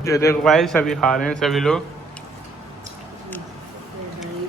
ये देखो भाई सभी खा रहे हैं सभी लोग।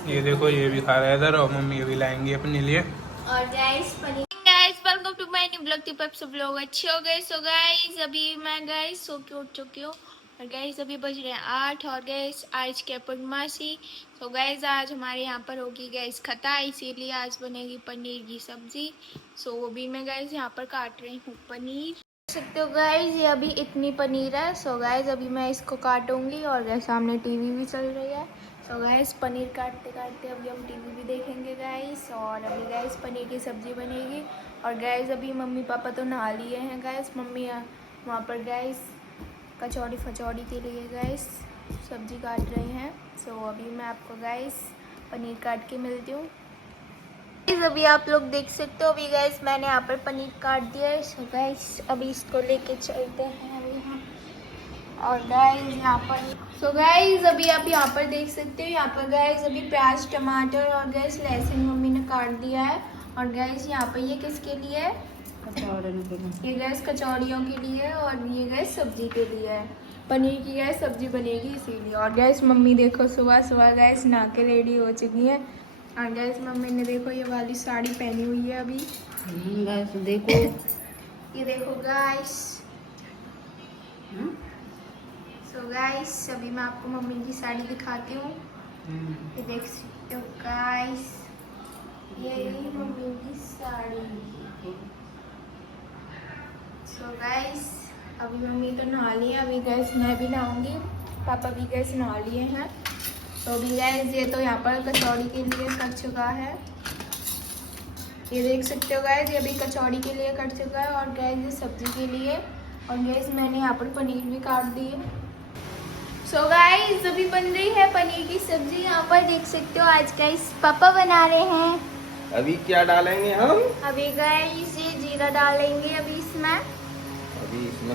ये देखो ये भी खा रहा है इधर और मम्मी भी लाएंगी अपने लिए। और guys welcome to my new blog. टिप सब लोग अच्छे हो गए। सो गाइस अभी मैं गाइस सो के उठ चुकी हूँ और गाइस अभी बज रहे हैं 8 और गाइस आज क्या पूर्णमासी। सो गाइस आज हमारे यहाँ पर होगी गाइस खता, इसीलिए आज बनेगी पनीर की सब्जी। सो वो भी मैं गाइस यहाँ पर काट रही हूँ पनीर। देख सकते हो गाइस ये अभी इतनी पनीर है। सो गाइस अभी मैं इसको काटूंगी और गाइस सामने टीवी भी चल रही है। सो गाइस पनीर काटते काटते अभी हम टीवी भी देखेंगे गाइस और अभी गाइस पनीर की सब्ज़ी बनेगी। और गाइस अभी मम्मी पापा तो नहा लिए हैं गाइस। मम्मी वहाँ पर गाइस कचौड़ी फचौड़ी के लिए गाइस सब्ज़ी काट रही हैं। सो अभी मैं आपको गाइस पनीर काट के मिलती हूँ। गाइस अभी आप लोग देख सकते हो अभी गाइस मैंने यहाँ पर पनीर काट दिया है। सो गाइस अभी इसको लेके चलते हैं अभी हम। और गाइस यहाँ पर सो गाइस अभी आप यहाँ पर देख सकते हो यहाँ पर गाइस अभी प्याज टमाटर और गाइस लहसुन मम्मी ने काट दिया है। और गाइस यहाँ पर ये किसके लिए है? ये गैस कचौड़ियों के लिए और ये गैस सब्जी के लिए है। पनीर की गैस सब्जी बनेगी इसीलिए। और गैस मम्मी देखो सुबह सुबह गैस नहा के रेडी हो चुकी है। और गैस मम्मी ने देखो ये वाली साड़ी पहनी हुई है अभी। गैस देखो ये देखो गाइस। सो गाइस अभी मैं आपको मम्मी की साड़ी दिखाती हूँ। ये देख सकते हो गाइस ये रही मम्मी की साड़ी। सो गाइस अभी मम्मी तो नहा ली है। अभी गैस मैं भी नहाऊंगी, पापा भी गैस नहा लिए हैं। तो अभी गैस ये तो यहाँ पर कचौड़ी के लिए कट चुका है। ये देख सकते हो गैस ये अभी कचौड़ी के लिए कट चुका है और गैस ये सब्जी के लिए। और गैस मैंने यहाँ पर पनीर भी काट दी है। सो गाइस अभी बन रही है पनीर की सब्जी। यहाँ पर देख सकते हो आज गाइस पापा बना रहे हैं। अभी क्या डालेंगे हम? अभी गाइस ये जीरा डालेंगे अभी इसमें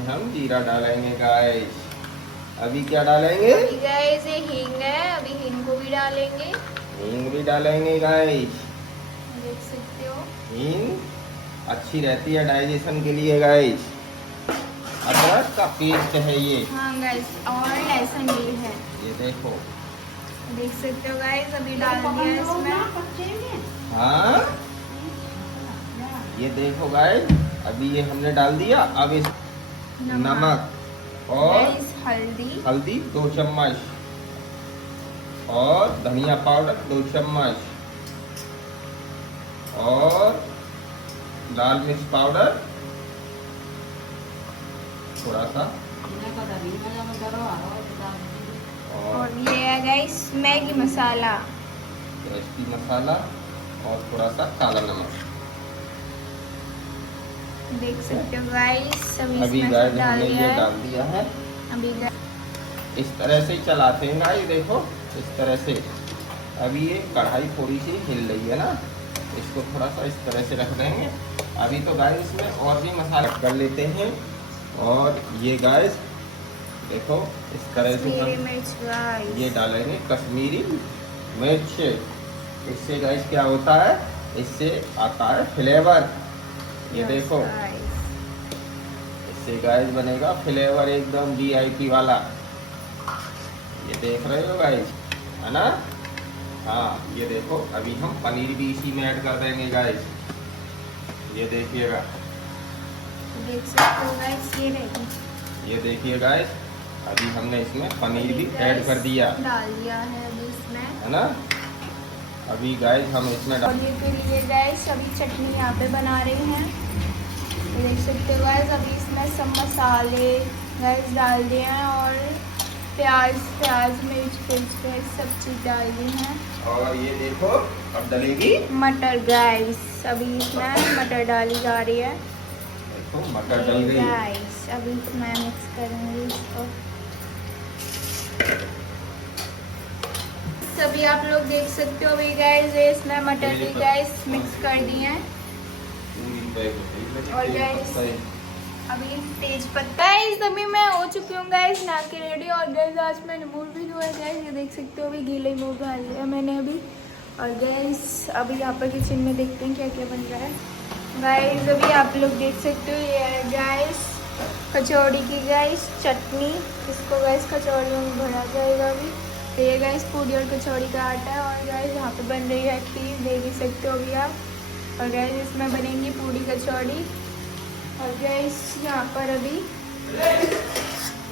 हम जीरा डालेंगे गाइस। अभी क्या डालेंगे? अभी गाइस ये हींग है, अभी हींग को भी डालेंगे। हींग भी डालेंगे गाइस। देख सकते हो हींग अच्छी रहती है डाइजेशन के लिए गाइस। अदरक का पेस्ट है ये। हाँ गाइस और लहसुन भी है। ये देखो देख सकते हो गाइस अभी डाल दिया इसमें। हाँ ये देखो गाइस अभी ये हमने डाल दिया। अब इस नमक और गाइस हल्दी 2 चम्मच और धनिया पाउडर 2 चम्मच और लाल मिर्च पाउडर थोड़ा सा और ये है गाइस मैगी मसाला, टेस्टी मसाला और थोड़ा सा काला नमक। देख सकते हो गाइस अभी इसमें गाइस सब डाल हमने दिया ये है। डाल दिया है। अभी इस तरह से चलाते हैं गाइस देखो इस तरह से। अभी ये कढ़ाई थोड़ी सी हिल रही है ना, इसको थोड़ा सा इस तरह से रख देंगे। अभी तो गाइस इसमें और भी मसाला कर लेते हैं। और ये गाइस देखो इस तरह से कश्मीरी हम मिर्च गाइस ये डालेंगे कश्मीरी मिर्च। इससे गाइस क्या होता है, इससे आता है फ्लेवर। ये देखो इससे गाइस बनेगा फ्लेवर एकदम VIP वाला। ये देख रहे हो गाइस है ना। हाँ ये देखो अभी हम पनीर भी इसी में ऐड कर देंगे गाइस। ये देखिएगा देख सकते हो गाइस ये रहेगी। ये देखिए गाइस अभी हमने इसमें पनीर भी ऐड कर दिया डाल दिया है अभी इसमें है ना। अभी गाइस हम इसमें पनीर के लिए गाइस अभी चटनी यहाँ पे बना रही हैं। देख सकते हो गाइस अभी इसमें सब मसाले गाइस डाल दिए हैं और प्याज मिर्च सब चीज़ डाल दी हैं। और ये देखो अब डलेगी मटर गाइस अभी इसमें मटर डाली जा रही है। देखो मटर डल गई गाइस अभी मैं मिक्स करूँगी इसको। सभी आप लोग देख सकते हो अभी गाइस इसमें मटर भी गाइस मिक्स कर दी हैं। और गाइस अभी तेज पत्ता गाइस अभी मैं हो चुकी हूँ गाइस नहा के रेडी। और गाइस आज मैंने मूड भी धोया गाइस। ये देख सकते हो अभी गीले मूड डाल लिया मैंने अभी। और गाइस अभी यहाँ पर किचन में देखते हैं क्या क्या बन रहा है। गाइस अभी आप लोग देख सकते हो ये गाइस कचौड़ी की गाइस चटनी, इसको गाइस कचौड़ी में भरा जाएगा अभी। तो ये गाइस पूड़ी और कचौड़ी का आटा है और गाइस यहाँ पे बन रही है खीर, देख ही सकते हो अभी आप। और गाइस इसमें बनेंगी पूड़ी कचौड़ी। और गाइस यहाँ पर अभी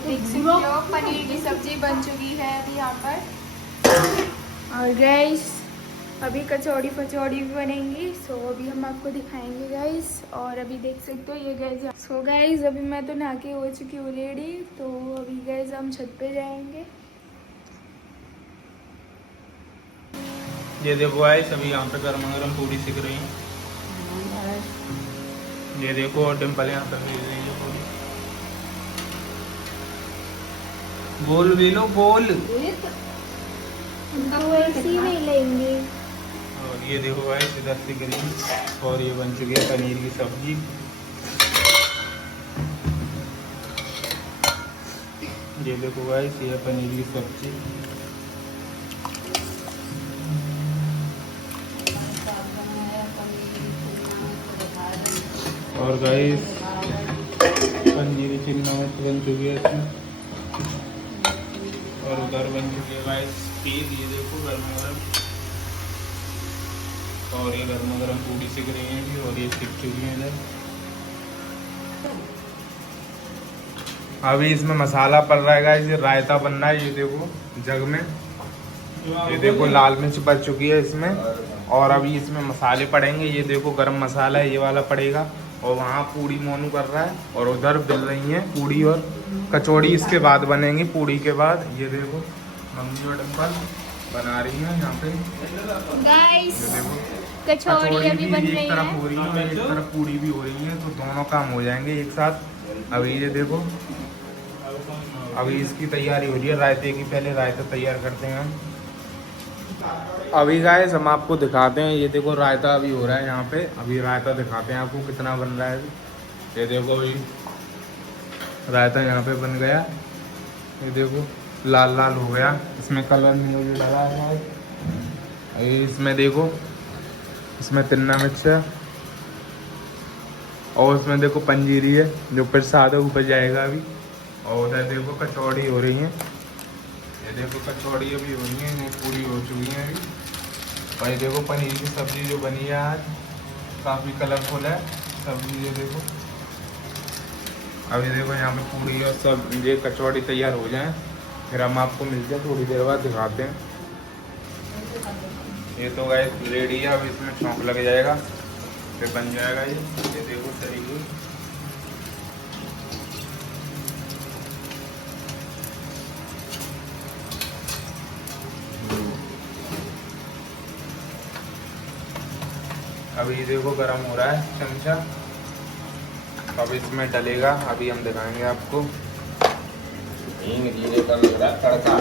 देख सकते हो पनीर की सब्जी बन चुकी है अभी यहाँ पर। और गाइस अभी कचौड़ी फचौड़ी भी बनेंगी, सो अभी हम आपको दिखाएंगे गाइस। और अभी देख सकते हो ये गाइस, सो गाइस अभी मैं तो नहा के हो चुकी हूँ रेडी, तो अभी गाइस हम छत पे जाएंगे। ये देखो गाइस अभी यहाँ पे गर्मा गर्म पूरी सिक रही है। ये देखो और डिम्पल यहाँ पे मिल रही है पूरी। बोल भी लो बोल। वैसी नहीं लेंगे। और ये देखो गाइस इधर सिक रही है और ये बन चुकी है पनीर की सब्जी। ये देखो गाइस ये है पनीर की सब्जी। और गाइस पंजीरी चिन्ना मिर्च बन चुकी है इसमें। और उधर बन चुकी है गाइस खीर, ये देखो गर्मा गर्म। और ये गर्मा गर्म पूरी सिक रही है भी और ये सिक चुकी है इधर। अभी इसमें मसाला पड़ रहा है गाइस, ये रायता बन रहा है। ये देखो जग में, ये देखो लाल मिर्च पड़ चुकी है इसमें। और अभी इसमें मसाले पड़ेंगे, ये देखो गरम मसाला है ये वाला पड़ेगा। और वहाँ पूड़ी मोनू कर रहा है और उधर बिल रही है पूड़ी और कचौड़ी इसके बाद बनेंगी। पूड़ी के बाद ये देखो मम्मी और डिम्पल बना रही है यहाँ पे गाइस। ये देखो कचौड़ी अभी बन रही एक तरफ है हो रही है, एक तरफ पूड़ी भी हो रही है, तो दोनों काम हो जाएंगे एक साथ। अभी ये देखो अभी इसकी तैयारी हो रही है रायते की, पहले रायता तैयार करते हैं हम। अभी गाइस हम आपको दिखाते हैं, ये देखो रायता अभी हो रहा है यहाँ पे। अभी रायता दिखाते हैं आपको कितना बन रहा है अभी। ये देखो अभी रायता यहाँ पे बन गया, ये देखो लाल लाल हो गया, इसमें कलर नहीं डाला है। अभी इसमें देखो इसमें तिन्ना मिर्च है और उसमें देखो पंजीरी है जो फिर सादा ऊपर जाएगा अभी। और उधर देखो कचौड़ी हो रही है, ये देखो कचौड़ी अभी हो रही है, ये पूरी हो चुकी है अभी। और ये देखो पनीर की सब्जी जो बनी है आज, काफ़ी कलरफुल है सब्जी। ये देखो अभी देखो यहाँ पे पूरी और सब ये कचौड़ी तैयार हो जाए फिर हम आपको मिलते हैं थोड़ी देर बाद, दिखाते हैं। ये तो गाइस रेडी है, अब इसमें छौंक लग जाएगा फिर बन जाएगा ये देखो तरीके। अभी देखो गरम हो रहा है चमचा, अब इसमें डलेगा, अभी हम दिखाएंगे आपको। जीरे का लग रहा है तड़का।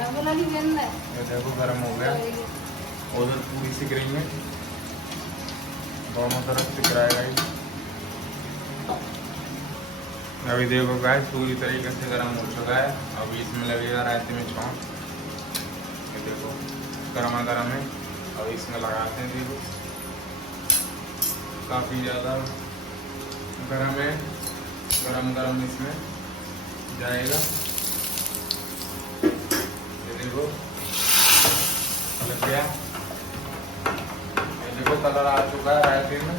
ये देखो गरम हो गया, उधर पूरी सिक रही है, दोनों तरफ सिक रहा है गाइस। अभी देखो गाइस पूरी तरीके से गरम हो चुका है, अभी इसमें लगेगा रायते में छौंक। ये देखो गरमा गरम है, अब इसमें लगाते हैं। देखो काफ़ी ज़्यादा गरम है, गरम गरम इसमें जाएगा। ये देखो लग गया, ये देखो कलर आ चुका है रायते में।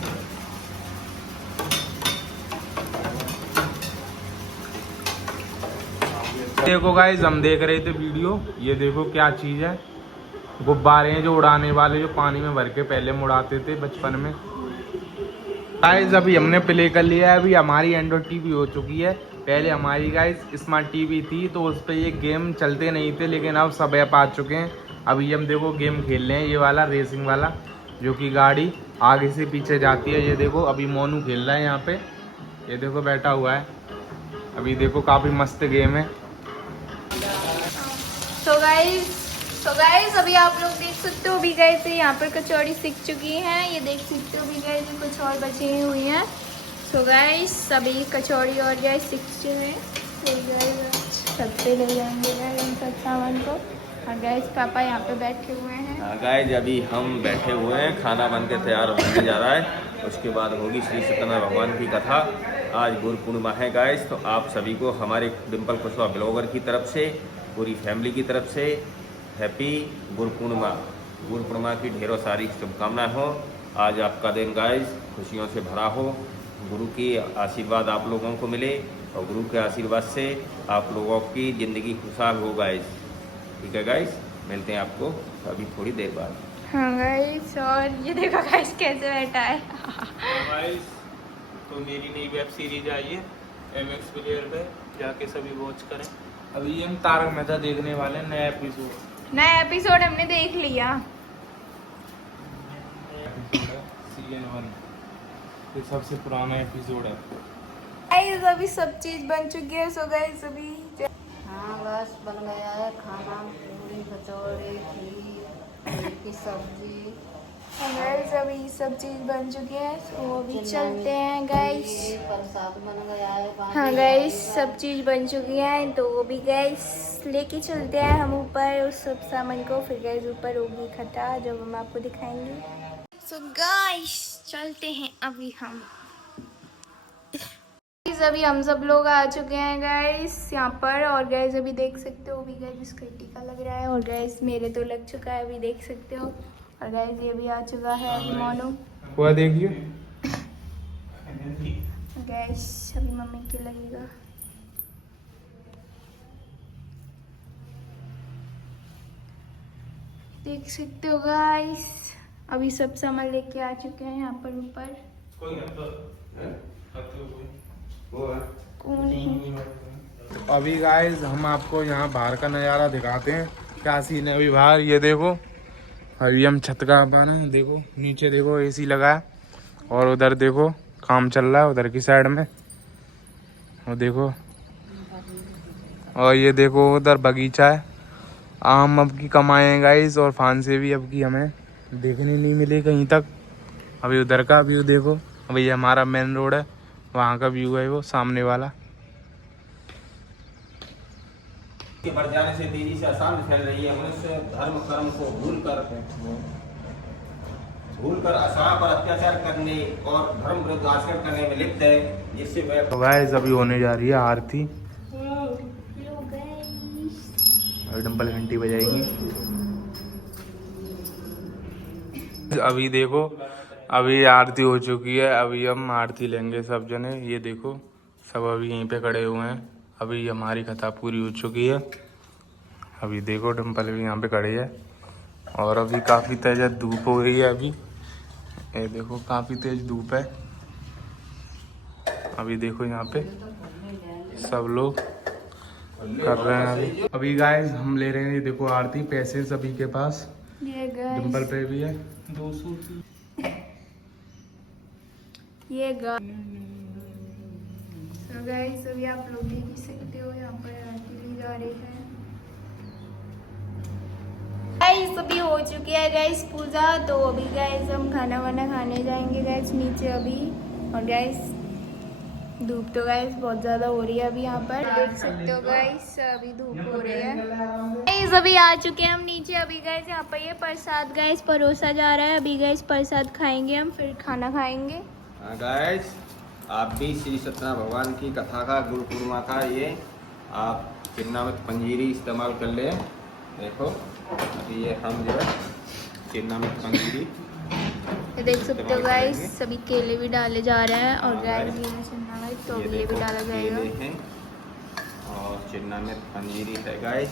देखो गाइस हम देख रहे थे वीडियो, ये देखो क्या चीज़ है, गुब्बारे हैं जो उड़ाने वाले, जो पानी में भर के पहले में उड़ाते थे बचपन में। गाइस अभी हमने प्ले कर लिया है, अभी हमारी एंड्रॉइड टीवी हो चुकी है। पहले हमारी गाइस स्मार्ट टीवी थी तो उस पर ये गेम चलते नहीं थे, लेकिन अब सब ऐप आ चुके हैं। अभी हम देखो गेम खेल रहे हैं, ये वाला रेसिंग वाला, जो कि गाड़ी आगे से पीछे जाती है। ये देखो अभी मोनू खेल रहा है यहाँ पे, ये देखो बैठा हुआ है। अभी देखो काफ़ी मस्त गेम है। तो गाइस अभी आप लोग देख सकते हो, अभी गाइस यहाँ पर कचौड़ी सीख चुकी हैं, ये देख सकते हो। अभी गाइस कुछ और बची हुई हैं। सो गाइस अभी कचौड़ी और गाइस सीख चुके हैं, तो गाइस छत पे ले जाएंगे गाइस इन सब सामान को। और गाइस पापा यहाँ पे बैठे हुए हैं। गाइस अभी हम बैठे हुए हैं, खाना बन के तैयार होने जा रहा है। उसके बाद होगी श्री सत्यनारायण भगवान की कथा। आज गुरु पूर्णिमा है गाइस, तो आप सभी को हमारे डिम्पल कुशवाहा ब्लॉगर की तरफ से, पूरी फैमिली की तरफ से हैप्पी गुरु पूर्णिमा। गुरु पूर्णिमा की ढेरों सारी शुभकामनाएं हो। आज आपका दिन गाइस खुशियों से भरा हो, गुरु की आशीर्वाद आप लोगों को मिले और गुरु के आशीर्वाद से आप लोगों की ज़िंदगी खुशहाल हो गाइस। ठीक है गाइस, मिलते हैं आपको अभी थोड़ी देर बाद। हाँ गाइस, और ये देखो गाइस कैसे बैठा है। गाइस तो मेरी नई वेब सीरीज आई है MX प्लेयर पे, जाके सभी वॉच करें। अभी हम तारक मेहता देखने वाले हैं नया एपिसोड। नया एपिसोड हमने देख लिया। सीजन 1 ये सबसे पुराना एपिसोड है। गाइस अभी सब चीज बन चुकी है। सो गाइस अभी हाँ बस बन गया है खाना, पूरी कचौड़ी, खीर की सब्जी। गाइस अभी सब चीज बन चुकी है, तो अभी चलते हैं गाइस। प्रसाद बन गया है। हाँ गाइस सब चीज बन चुकी है, तो अभी गाइस लेके चलते हैं हम ऊपर उस सब सामान को। फिर गाइस ऊपर होगी खटा, जब हम आपको दिखाएंगे। सो गाइस चलते हैं अभी हम। अभी हम सब लोग आ चुके हैं गाइस यहाँ पर, और गाइस अभी देख सकते हो अभी गाइस इसका टीका लग रहा है, और गाइस मेरे तो लग चुका है, अभी देख सकते हो। और गाइस ये भी आ चुका है अभी मोनू। हुआ देखिए गाइस अभी मम्मी के लगेगा। देख सकते हो गाइस अभी सब सामान लेके आ चुके हैं यहाँ पर ऊपर। कौन है? अभी गाइस हम आपको यहाँ बाहर का नज़ारा दिखाते हैं, क्या सीन है अभी बाहर। ये देखो अभी हम छत का बना, देखो नीचे देखो AC लगा है, और उधर देखो काम चल रहा है उधर की साइड में, और देखो, और ये देखो उधर बगीचा है। आम अब की कमाए हैं गाइस, और फांसे भी अब की हमें देखने नहीं मिले कहीं तक। अभी उधर का व्यू देखो, अभी ये हमारा मेन रोड है, वहाँ का व्यू है वो सामने वाला। के बढ़ जाने से तेजी से आसान फैल रही है। मनुष्य धर्म कर्म को भूलकर आसारा पर अत्याचार करने और धर्म विरुद्ध आचरण करने में लिप्त है, जिससे वह तो गाइस अभी होने जा रही है आरती, और डंबल घंटी बजाएगी। अभी देखो अभी आरती हो चुकी है, अभी हम आरती लेंगे सब जने। ये देखो सब अभी यहीं पे खड़े हुए हैं, अभी हमारी कथा पूरी हो चुकी है। अभी देखो डिम्पल भी यहाँ पे खड़ी है, और अभी काफ़ी तेज धूप हो रही है। अभी ये देखो काफ़ी तेज धूप है। अभी देखो यहाँ पे सब लोग कर रहे हैं। अभी गाइस हम ले रहे हैं, ये देखो आरती, पैसे सभी के पास, ये गाइस डिम्पल पे भी है 200 की। ये गाइस अभी आप लोग देख सकते हो यहाँ पर आरती ली जा रही है। गाइस अभी हो चुकी है गाइस पूजा, तो अभी गाइस हम खाना वाना खाने जाएंगे गाइस नीचे अभी। और गाइस धूप तो गाइस बहुत ज्यादा हो रही है अभी यहाँ पर, देख सकते हो गाइस अभी धूप हो रही है। गाइस अभी आ चुके हैं हम नीचे। अभी गाइस यहाँ पर ये प्रसाद गाइस परोसा जा रहा है। अभी गाइस प्रसाद खाएंगे हम, फिर खाना खाएंगे। हाँ गाइस, आप भी श्री सत्यनारायण भगवान की कथा का, गुरु पूर्णिमा का ये आप चिन्नामत पंजीरी इस्तेमाल कर ले। देखो अभी ये हम जो है चिन्नामत पंजीरी ये देख सकते हो गाइस सभी केले भी डाले जा रहे हैं, और गाइस ये चिन्नामत तो ये भी डाला जाएगा। केले हैं और चिन्नामत पंजीरी है गाइस।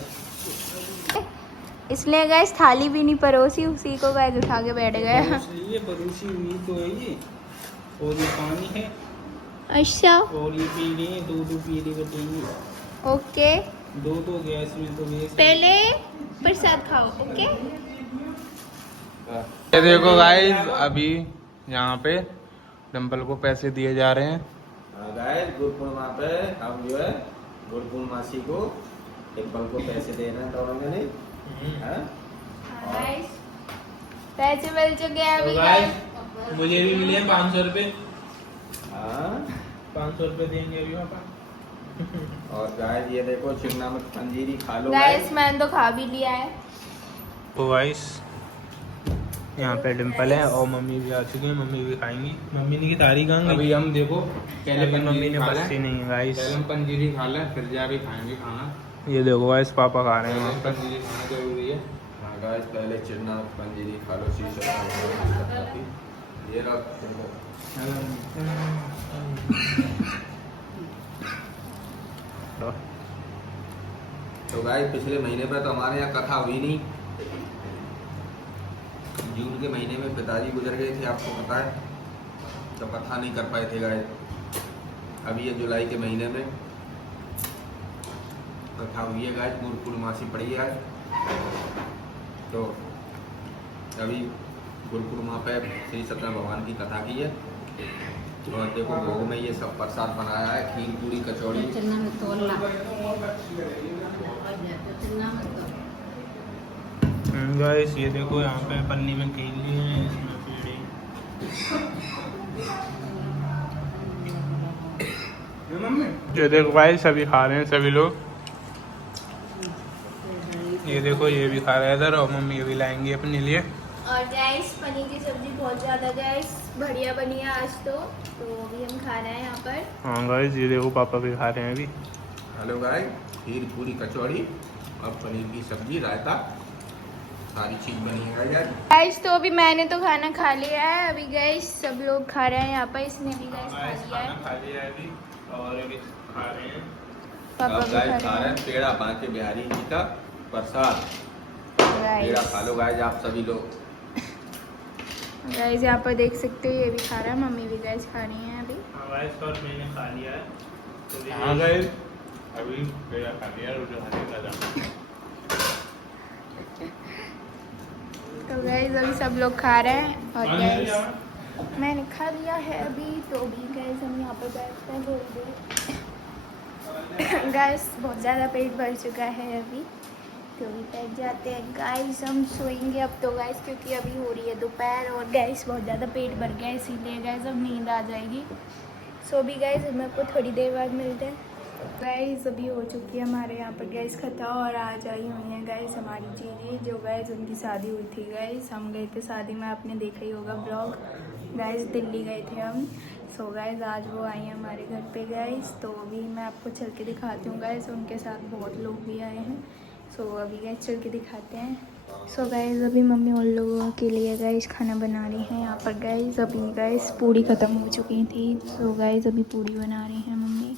इसलिए गाइस थाली भी नहीं परोसी, उसी को गाइस उठा के बैठ गया। ये परोसी हुई तो है ये, और ये पानी है, अच्छा और ये पीली है, दो पीली बटेंगी। ओके, दो गैस में तो गैस। पहले प्रसाद खाओ। ओके ये देखो गाइस अभी यहाँ पे डिम्पल को पैसे दिए जा रहे हैं। गाइस गुरु पूर्णिमा पे हम जो है गुरु पूर्णमासी को डिम्पल को पैसे दे रहे हैं दोनों जने। गाइस पैसे मिल चुके हैं अभी गाइस। मुझे भी मिले 500 रुपए। हाँ 500 रुपए देंगे अभी पापा। और गाइस ये देखो चिन्नामत पंजीरी खा लो गाइस मैंने तो खा भी लिया है। तो गाइस यहाँ पे डिम्पल है और मम्मी भी आ चुकी है, मम्मी भी खाएंगी। मम्मी ने की तारीख खाएंगे अभी हम देखो, पहले मम्मी ने बस्ती नहीं है गाइस, पहले हम पंजीरी खा लें फिर जाके खाएंगे खाना। ये देखो गाइस पापा खा रहे हैं वहाँ पर, पंजीरी खाना जरूरी है। हाँ गाइस पहले चिड़ना पंजीरी खा लो, शीशा ये रख। तो गाइस पिछले महीने पर तो हमारे यहाँ कथा हुई नहीं, जून के महीने में पिताजी गुजर गए थे, आपको पता है, तो कथा नहीं कर पाए थे गाइस। अभी ये जुलाई के महीने में कथा हुई है गाइस, गुरु पूर्णमासी पड़ी है। तो अभी गुरु पूर्णिमा पे श्री सत्यनारायण भगवान की कथा की है। और देखो भोग में ये सब प्रसाद बनाया है, खीर पूरी कचौड़ी। गाइस ये देखो यहाँ पे पन्नी में केली है, इसमें पेड़ी। ये देखो गाइस सभी खा रहे हैं सभी लोग, ये देखो ये भी खा रहा है इधर, और मम्मी भी लाएंगी अपने लिए। और गाइस पनीर की सब्जी बहुत ज़्यादा गाइस बढ़िया बनी है आज तो अभी हम खा रहे हैं यहाँ पर। हाँ गाइस ये देखो पापा भी खा रहे हैं अभी। हेलो गाइस, खीर पूरी कचौड़ी और पनीर की सब्जी, रायता, सारी चीज बनी है गाइस। तो अभी मैंने तो खाना खा लिया है, अभी गाइस सब लोग खा रहे हैं यहाँ पर, इसने भी गाइस खा लिया है अभी और अभी खा रहे हैं। पापा भी खा रहे हैं पेड़ा, बांके बिहारी जी का प्रसाद। पेड़ा खा लो गाइस आप सभी लोग। गाइस यहाँ पर देख सकते हो ये भी खा रहा है, मम्मी भी गाइस खा रही हैं अभी। हाँ गाइस और मैंने खा लिया है, तो हाँ गाइस अभी पेड़ा खा लिया, रोटी खा लिया। तो गाइस अभी सब लोग खा रहे हैं और गाइस मैंने खा लिया है अभी, तो अभी गाइस हम यहाँ पर बैठते हैं थोड़ी देर। गाइस बहुत ज़्यादा पेट भर चुका है अभी, तो अभी बैठ जाते हैं गाइस, हम सोएंगे अब तो गाइस, क्योंकि अभी हो रही है दोपहर और गाइस बहुत ज़्यादा पेट भर गया है, इसीलिए गाइस अब नींद आ जाएगी। सो भी गाइस हम आपको थोड़ी देर बाद मिलते हैं। गाइस अभी हो चुकी है हमारे यहाँ पर गैस कथा, और आज आई हुई है गाइस हमारी जीजी, जो गाइस उनकी शादी हुई थी गाइस, हम गए थे शादी में, आपने देखा ही होगा ब्लॉग गाइस, दिल्ली गए थे हम। सो गाइस आज वो आई हैं हमारे घर पे गाइस, तो अभी मैं आपको चल के दिखाती हूँ गाइस, उनके साथ बहुत लोग भी आए हैं। सो अभी गाइस चल के दिखाते हैं। सो गाइस अभी मम्मी उन लोगों के लिए गाइस खाना बना रही हैं यहाँ पर गाइस, अभी गाइस पूड़ी ख़त्म हो चुकी थी, सो गाइस अभी पूड़ी बना रही हैं मम्मी,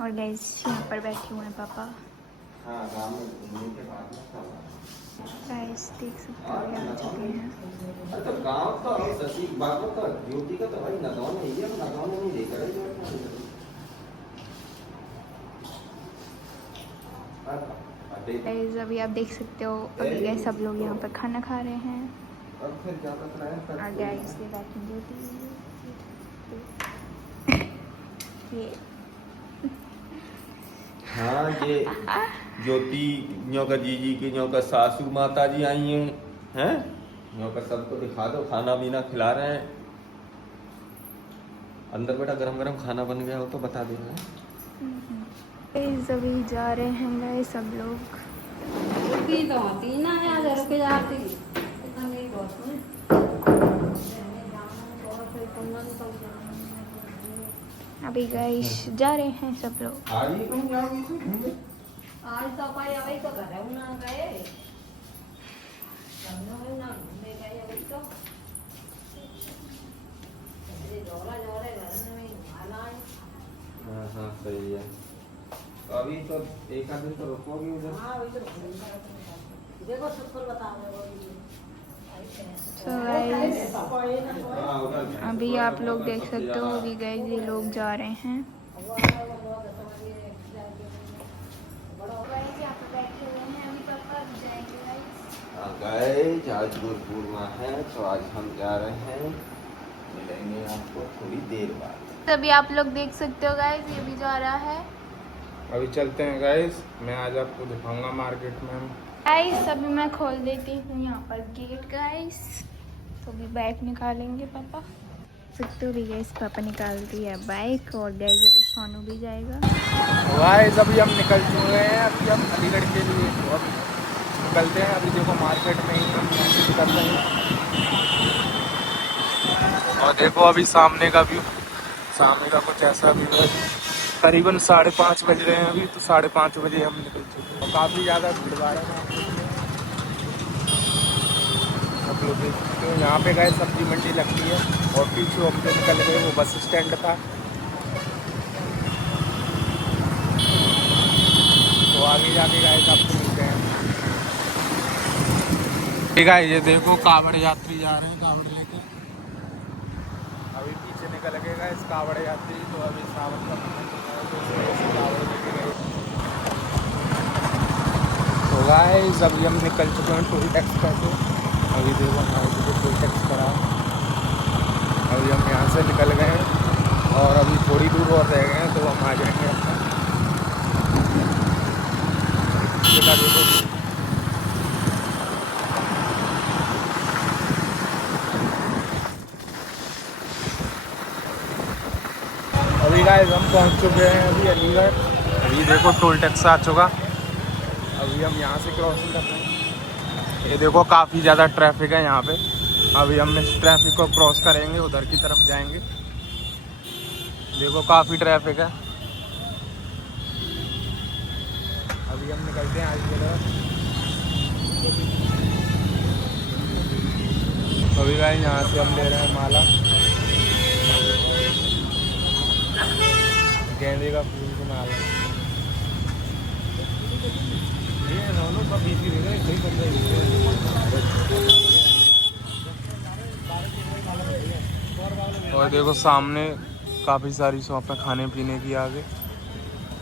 और गाइस यहाँ पर बैठे हुए हैं पापा। गाइस देख सकते हो क्या हो चुके हैं। तो गांव का और ससी बागों का ड्यूटी का तो भाई नगांव में ही है, नगांव में नहीं देखा है। गाइस अभी आप देख सकते हो, अभी गाइस सब लोग यहाँ पर खाना खा रहे हैं, अब फिर क्या कर रहा है और गाइस ये बैठेंगे ये। हाँ ये ज्योति न्यों का जीजी की न्यों का सासू माता जी आई हैं न्यों का सबको दिखा दो, खाना पीना खिला रहे हैं। अंदर बेटा गरम गरम खाना बन गया हो तो बता देना। गाइस अभी जा रहे हैं गाइस सब लोग। अभी गाइस जा रहे हैं सब लोग। आज तो पाई अवई तो घर ना गए, तो हाँ सही है, अभी तो एक आध दिन तो रुकोगी उधर। देखो सुपर बता तो गाइस अभी आप लोग देख सकते हो, अभी गाइस ये लोग जा रहे हैं। गाइस आज गुरु पूर्णिमा है, तो आज हम जा रहे हैं, मिलेंगे आपको थोड़ी देर बाद। अभी आप लोग देख सकते हो गाइस ये भी जा रहा है। अभी चलते हैं गाइस, मैं आज आपको दिखाऊंगा मार्केट में। गाइस अभी मैं खोल देती हूँ यहाँ पर गेट गाइस, तो अभी बाइक निकालेंगे पापा। सकते हो भी गाइस पापा निकालती है बाइक, और गाइस अभी सोनू भी जाएगा। गाइस अभी हम निकल चुके हैं, अभी हम अलीगढ़ के लिए। निकलते हैं। अभी देखो मार्केट में ही हम कर रहे हैं। और देखो अभी सामने का व्यू, सामने का कुछ ऐसा व्यू है। करीबन 5:30 बज रहे हैं अभी, तो 5:30 बजे हम निकल चुके हैं और काफ़ी ज़्यादा भीड़ भाड़ है। आप लोग देख सकते हो यहाँ पे गए सब्जी मंडी लगती है और पीछे हम जो निकल गए वो बस स्टैंड था। तो आगे जाके गए आपको मिलते हैं। ठीक है, ये देखो कांवड़ यात्री जा रहे हैं कांवड़ लेके। अभी पीछे निकल गए इस कांवड़ यात्री, तो अभी सावन का महीना चल रहा है, तो इस वजह से कांवड़ लेके गए। तो गाइस अभी हम निकल चुके हैं टोल टैक्स पे। अभी देखो हमारे को टोल टैक्स करा। अभी हम यहाँ से निकल गए हैं और अभी थोड़ी दूर और रह गए हैं, तो हम आ जाएंगे अपना। देखो अभी गाइस हम पहुँच चुके हैं अभी अलीगढ़। अभी देखो टोल टैक्स आ चुका। अभी हम यहाँ से क्रॉसिंग कर रहे हैं। ये देखो काफ़ी ज़्यादा ट्रैफिक है यहाँ पे। अभी हम इस ट्रैफिक को क्रॉस करेंगे, उधर की तरफ जाएंगे। देखो काफ़ी ट्रैफिक है। अभी हम निकलते हैं आगे की तरफ। अभी गाइस यहाँ से हम ले रहे हैं माला, गेंदे का फूल की माला। और देखो सामने काफ़ी सारी शॉप है खाने पीने की आगे।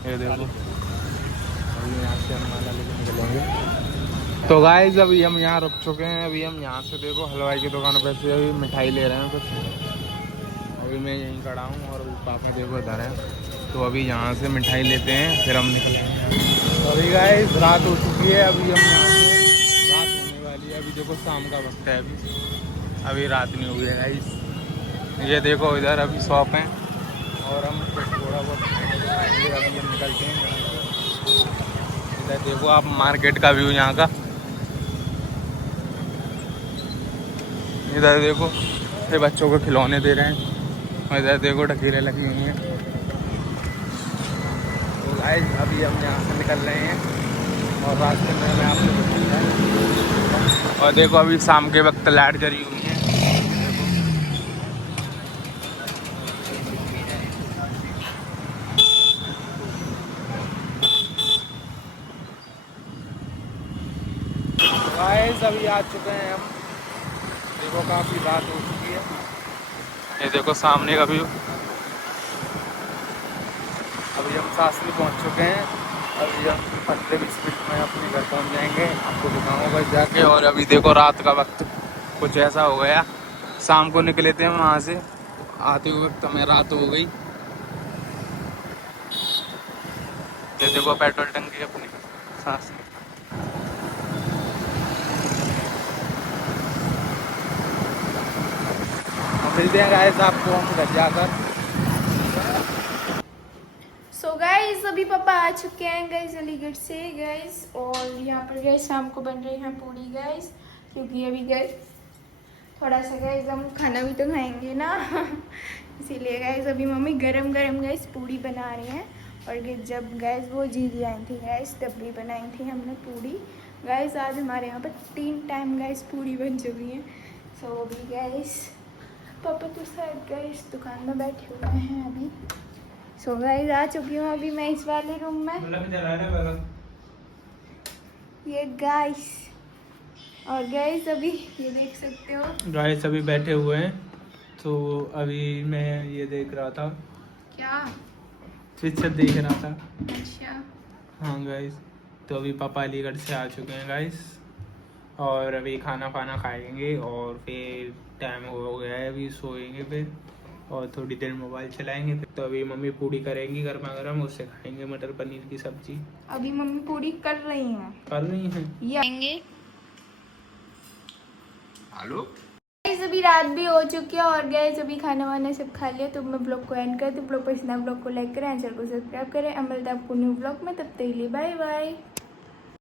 ये देखो अभी यहाँ से हम माला लेके निकलेंगे। तो गाइस अभी हम यहाँ रुक चुके हैं। अभी हम यहाँ से देखो हलवाई की दुकान पर से अभी मिठाई ले रहे हैं कुछ। अभी मैं यहीं खड़ा हूँ और पापा देखो इधर है, तो अभी यहाँ से मिठाई लेते हैं फिर हम निकलेंगे। तो अभी गाइस रात हो चुकी है। अभी हम यहाँ से रात होने वाली है। अभी देखो शाम का वक्त है, अभी रात नहीं हुई है गाइस। ये देखो इधर अभी शॉप है और हम थोड़ा बहुत खाएंगे। अभी हम निकलते हैं। इधर देखो आप मार्केट का व्यू यहाँ का। इधर देखो ये बच्चों को खिलौने दे रहे हैं और इधर देखो ढकीले लगी हुई हैं। तो गाइस अभी हम यहाँ से निकल रहे हैं और रास्ते में मैं आपको बताऊंगा। और देखो अभी शाम के वक्त लाइट जली हुई है। गाइस अभी आ चुके हैं हम। देखो काफ़ी रात हो चुकी है। ये देखो सामने का व्यू। अभी हम सासली पहुंच चुके हैं। अभी हम 15-20 मिनट में अपने घर पहुंच जाएंगे। आपको दिखाऊंगा जाके। और अभी देखो रात का वक्त कुछ ऐसा हो गया, शाम को निकले थे हम वहाँ से, आते हुए वक्त हमें रात हो गई। ये देखो पेट्रोल टंकी अपनी सासली। मिलते हैं गाइस आपको हम घर जाकर। सो गाइस अभी पापा आ चुके हैं गाइस अलीगढ़ से गाइस। और यहाँ पर गाइस शाम को बन रही हैं पूड़ी गाइस, क्योंकि अभी गाइस थोड़ा सा गाइस हम खाना भी तो खाएंगे ना इसीलिए गाइस अभी मम्मी गरम गरम गाइस पूड़ी बना रही हैं। और जब गाइस वो जीजी आई थी गाइस तब भी बनाई थी हमने पूड़ी गाइस। आज हमारे यहाँ पर 3 टाइम गाइस पूड़ी बन चुकी है। सो अभी गाइस पापा तो शायद गाइस दुकान में बैठे हुए हैं अभी। सो गाइस आ चुकी हूँ अभी मैं इस वाले रूम में। ये गाइस और गाइस अभी ये देख सकते हो गाइस अभी बैठे हुए हैं। तो अभी मैं ये देख रहा था, क्या। पिक्चर देख रहा था। अच्छा हाँ गाइस, तो अभी पापा अलीगढ़ से आ चुके हैं गाइस और अभी खाना फाना खाएंगे और फिर टाइम हो गया है, अभी सोएंगे फिर और थोड़ी देर मोबाइल चलाएंगे। फिर तो अभी मम्मी पूड़ी करेंगी गर्मा गर्म, उससे खाएंगे मटर पनीर की सब्जी। अभी मम्मी पूरी कर रही हैं। कर रही हैं ये आएंगे। आलू गाइस अभी रात भी हो चुकी है और गाइस अभी खाना वाना सब खा लिया। तो मैं ब्लॉग को एंड करती हूँ। ब्लॉग पसंद है ब्लॉग को लाइक करें, चैनल को सब्सक्राइब करें। अमल आपको न्यू ब्लॉग में, तब तक के लिए बाय बाय।